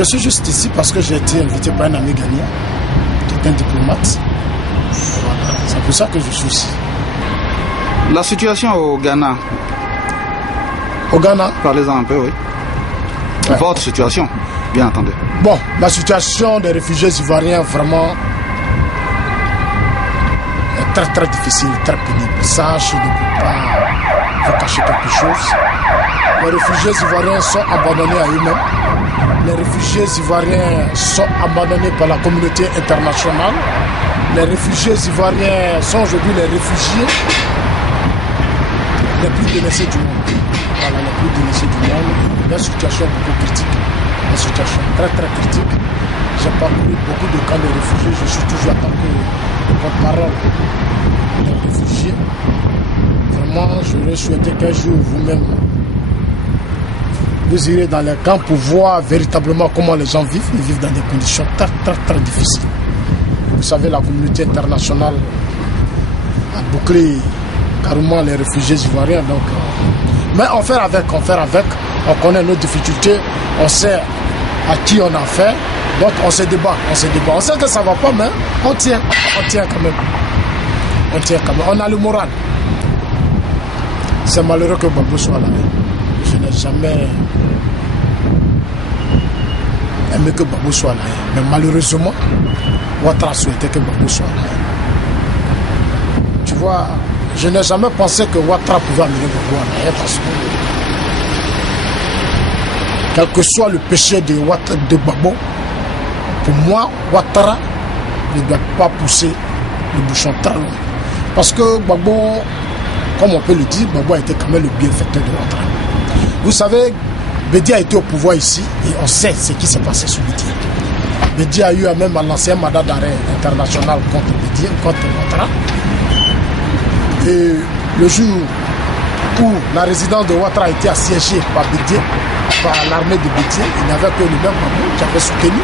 Je suis juste ici parce que j'ai été invité par un ami ghanéen, qui est un diplomate. Voilà. C'est pour ça que je suis ici. La situation au Ghana. Au Ghana? Parlez-en un peu, oui. Ouais. Votre situation, bien entendu. Bon, la situation des réfugiés ivoiriens, vraiment, est très très difficile, très pénible. Ça, je ne peux pas vous cacher quelque chose. Les réfugiés ivoiriens sont abandonnés à eux-mêmes. Les réfugiés ivoiriens sont abandonnés par la communauté internationale. Les réfugiés ivoiriens sont aujourd'hui les réfugiés les plus délaissés du monde. Voilà, les plus délaissés du monde. La situation est beaucoup critique. La situation très très critique. J'ai parcouru beaucoup de camps de réfugiés. Je suis toujours en tant que porte-parole des réfugiés. Vraiment, j'aurais souhaité qu'un jour vous-même vous irez dans les camps pour voir véritablement comment les gens vivent. Ils vivent dans des conditions très très très difficiles. Vous savez, la communauté internationale a bouclé carrément les réfugiés ivoiriens. Donc, mais on fait avec, on connaît nos difficultés, on sait à qui on a affaire, donc on se débat. On sait que ça ne va pas, mais on tient quand même. On a le moral. C'est malheureux que Gbagbo soit là. Je n'ai jamais aimé que Gbagbo soit là. Mais malheureusement, Ouattara souhaitait que Gbagbo soit là. Tu vois, je n'ai jamais pensé que Ouattara pouvait amener Gbagbo à la parce que quel que soit le péché de Gbagbo, pour moi, Ouattara ne doit pas pousser le bouchon très loin. Parce que Gbagbo, comme on peut le dire, Gbagbo a été quand même le bienfaiteur de Ouattara. Vous savez, Bédi a été au pouvoir ici et on sait ce qui s'est passé sous Bédi. Bédi a eu même à lancer un mandat d'arrêt international contre Bédi, contre Ouattara. Et le jour où la résidence de Ouattara a été assiégée par Bédi, par l'armée de Bédi, il n'y avait que le même Gbagbo qui avait soutenu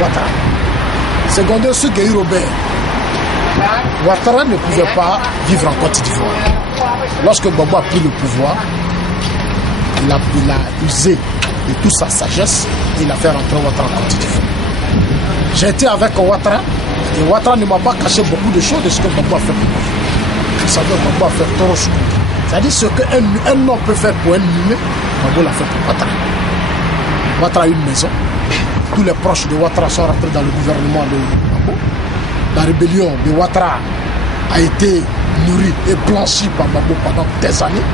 Ouattara. Secondaire sur Gueye Robert, Ouattara ne pouvait pas vivre en Côte d'Ivoire. Lorsque Gbagbo a pris le pouvoir, il a usé de toute sa sagesse et il a fait rentrer Ouattara en Côte d'Ivoire. J'ai été avec Ouattara et Ouattara ne m'a pas caché beaucoup de choses de ce que Gbagbo a fait pour moi. Vous savez, Gbagbo a fait trop de choses. C'est-à-dire ce qu'un homme peut faire pour un humain, Gbagbo l'a fait pour Ouattara. Ouattara a eu une maison. Tous les proches de Ouattara sont rentrés dans le gouvernement de Gbagbo. La rébellion de Ouattara a été nourrie et blanchie par Gbagbo pendant des années.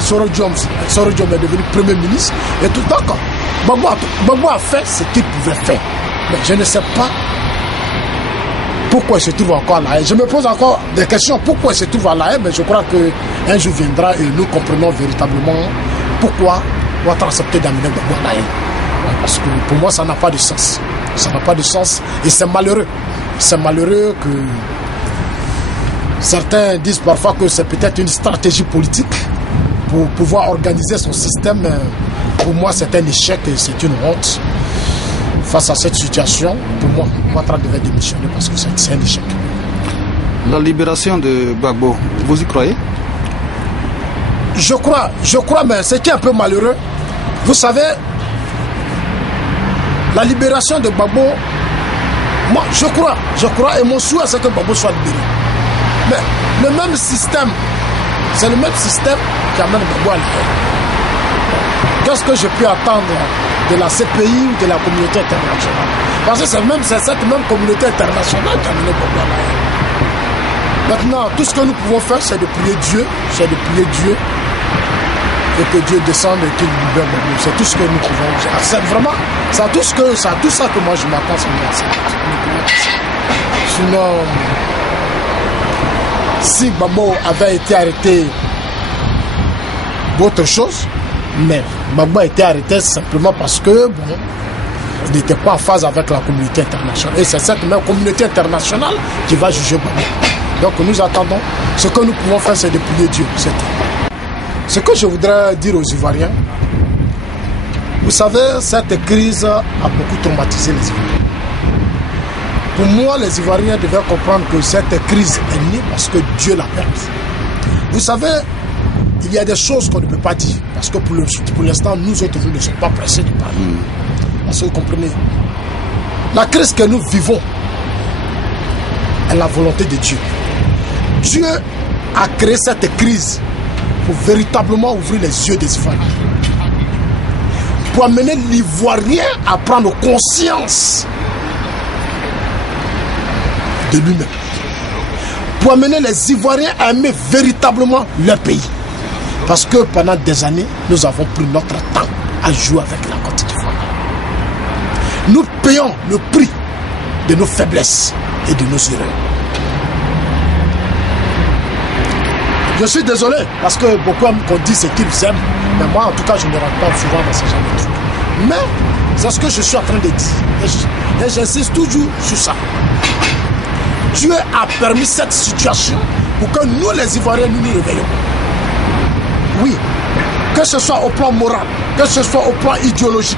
Soro Diom est devenu Premier ministre. Et tout le temps, Gbagbo a fait ce qu'il pouvait faire. Mais je ne sais pas pourquoi il se trouve encore à La Haye. Je me pose encore des questions. Pourquoi il se trouve à La Haye? Mais je crois qu'un jour viendra et nous comprenons véritablement pourquoi Ouattara a accepté d'amener Gbagbo à La Haye. Parce que pour moi, ça n'a pas de sens. Ça n'a pas de sens. Et c'est malheureux. C'est malheureux que certains disent parfois que c'est peut-être une stratégie politique pour pouvoir organiser son système. Pour moi, c'est un échec et c'est une honte. Face à cette situation, pour moi, Ouattara devait démissionner parce que c'est un échec. La libération de Gbagbo, vous y croyez? Je crois, mais ce qui est un peu malheureux, vous savez, la libération de Gbagbo, moi, je crois, et mon souhait, c'est que Gbagbo soit libéré. Mais le même système, c'est le même système qui amène Gbagbo à la Haye. Qu'est-ce que je peux attendre de la CPI ou de la communauté internationale? Parce que c'est cette même communauté internationale qui a amené Gbagbo à la Haye. Maintenant, tout ce que nous pouvons faire, c'est de prier Dieu, et que Dieu descende et qu'il libère Gbagbo. C'est tout ce que nous pouvons. C'est vraiment, c'est tout ça que moi je m'attends. Sinon, si Gbagbo avait été arrêté d'autre chose, mais Gbagbo a été arrêté simplement parce que il n'était pas en phase avec la communauté internationale. Et c'est cette même communauté internationale qui va juger Gbagbo. Donc nous attendons. Ce que nous pouvons faire, c'est de prier Dieu. C'est tout. Ce que je voudrais dire aux Ivoiriens, vous savez, cette crise a beaucoup traumatisé les Ivoiriens. Pour moi, les Ivoiriens devaient comprendre que cette crise est née parce que Dieu l'a permise. Vous savez, il y a des choses qu'on ne peut pas dire. Parce que pour l'instant, nous autres, nous ne sommes pas pressés de parler. Parce que vous comprenez, la crise que nous vivons est la volonté de Dieu. Dieu a créé cette crise pour véritablement ouvrir les yeux des Ivoiriens. Pour amener l'Ivoirien à prendre conscience de lui-même. Pour amener les Ivoiriens à aimer véritablement leur pays. Parce que pendant des années, nous avons pris notre temps à jouer avec la Côte d'Ivoire. Nous payons le prix de nos faiblesses et de nos erreurs. Je suis désolé parce que beaucoup aiment qu'on dise ce qu'ils aiment, mais moi en tout cas je ne rentre pas souvent dans ce genre de trucs. Mais c'est ce que je suis en train de dire et j'insiste toujours sur ça. Dieu a permis cette situation pour que nous les Ivoiriens nous réveillons. Oui, que ce soit au plan moral, que ce soit au plan idéologique,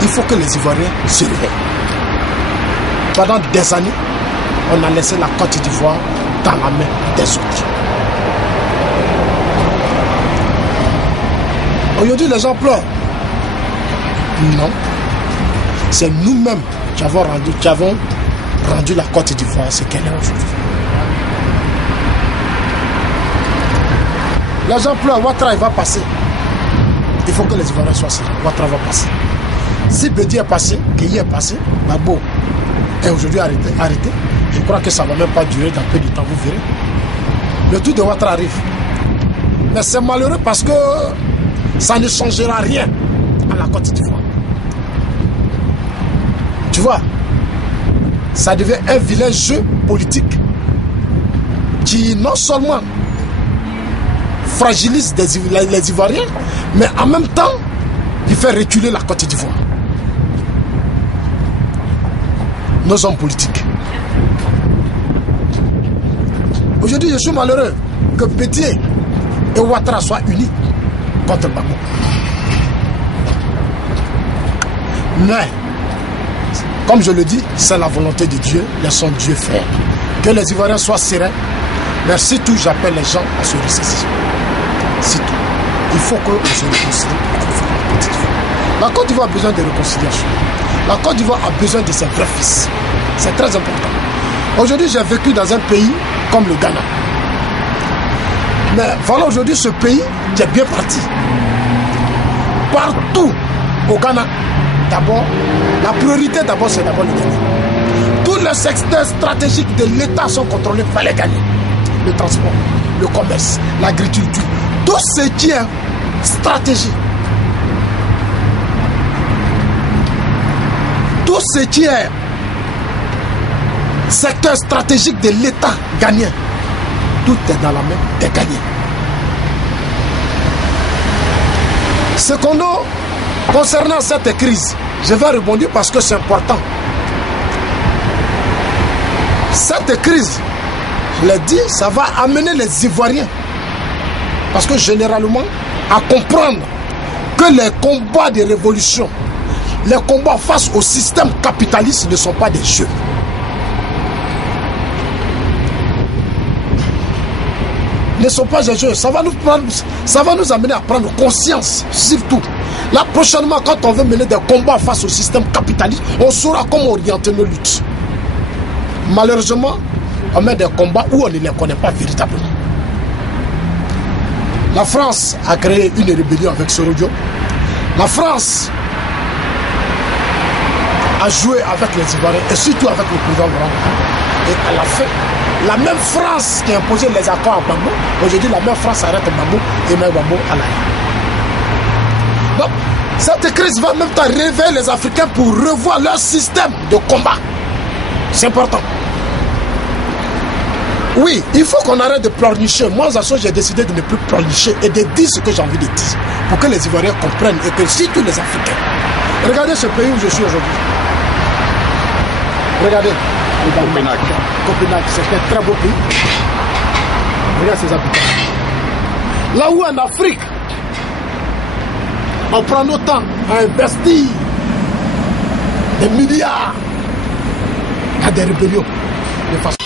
il faut que les Ivoiriens se réveillent. Pendant des années, on a laissé la Côte d'Ivoire dans la main des autres. Aujourd'hui, les gens pleurent. Non. C'est nous-mêmes qui avons rendu la Côte d'Ivoire ce qu'elle est aujourd'hui. Les gens pleurent. Ouattara, il va passer. Il faut que les Ivoiriens soient sérieux. Ouattara va passer. Si Bédi est passé, Gueye est passé, Gbagbo est aujourd'hui arrêté. Je crois que ça ne va même pas durer dans peu de temps, vous verrez. Le tour de Ouattara arrive. Mais c'est malheureux parce que ça ne changera rien à la Côte d'Ivoire. Tu vois, ça devient un vilain jeu politique qui non seulement fragilise les Ivoiriens, mais en même temps, il fait reculer la Côte d'Ivoire. Nos hommes politiques. Aujourd'hui, je suis malheureux que Bédié et Ouattara soient unis contre Gbagbo. Mais, comme je le dis, c'est la volonté de Dieu, laissons Dieu faire. Que les Ivoiriens soient sereins. Mais surtout, j'appelle les gens à se ressaisir. C'est tout. Il faut qu'on se réconcilie pour la Côte d'Ivoire. La Côte d'Ivoire a besoin de réconciliation. La Côte d'Ivoire a besoin de ses vrais fils. C'est très important. Aujourd'hui, j'ai vécu dans un pays comme le Ghana. Mais voilà aujourd'hui ce pays qui est bien parti. Partout au Ghana, d'abord, la priorité d'abord c'est d'abord le Ghana. Tous les secteurs stratégiques de l'État sont contrôlés par les Ghanais. Le transport, le commerce, l'agriculture, tout ce qui est stratégie. Tout ce qui est secteur stratégique de l'État ghanéen, tout est dans la main des Ghanéens. Secondo, concernant cette crise, je vais rebondir parce que c'est important. Cette crise, je l'ai dit, ça va amener les Ivoiriens, parce que généralement, à comprendre que les combats de révolution, les combats face au système capitaliste ne sont pas des jeux. Ne sont pas des jeux. Ça va nous amener à prendre conscience, surtout. Là, prochainement, quand on veut mener des combats face au système capitaliste, on saura comment orienter nos luttes. Malheureusement, on met des combats où on ne les connaît pas véritablement. La France a créé une rébellion avec Sorodio. La France a joué avec les Ivoiriens et surtout avec le président Laurent. Et à la fin, la même France qui a imposé les accords à Gbagbo, aujourd'hui la même France arrête Gbagbo et met Gbagbo à l'arrêt. Donc, cette crise va en même temps réveiller les Africains pour revoir leur système de combat. C'est important. Oui, il faut qu'on arrête de pleurnicher. Moi, j'ai décidé de ne plus pleurnicher et de dire ce que j'ai envie de dire. Pour que les Ivoiriens comprennent et que surtout les Africains. Regardez ce pays où je suis aujourd'hui. Regardez. Copenhague, c'est un très beau pays. Regardez ses habitants. Là où en Afrique, on prend notre temps à investir des milliards à des rébellions de façon.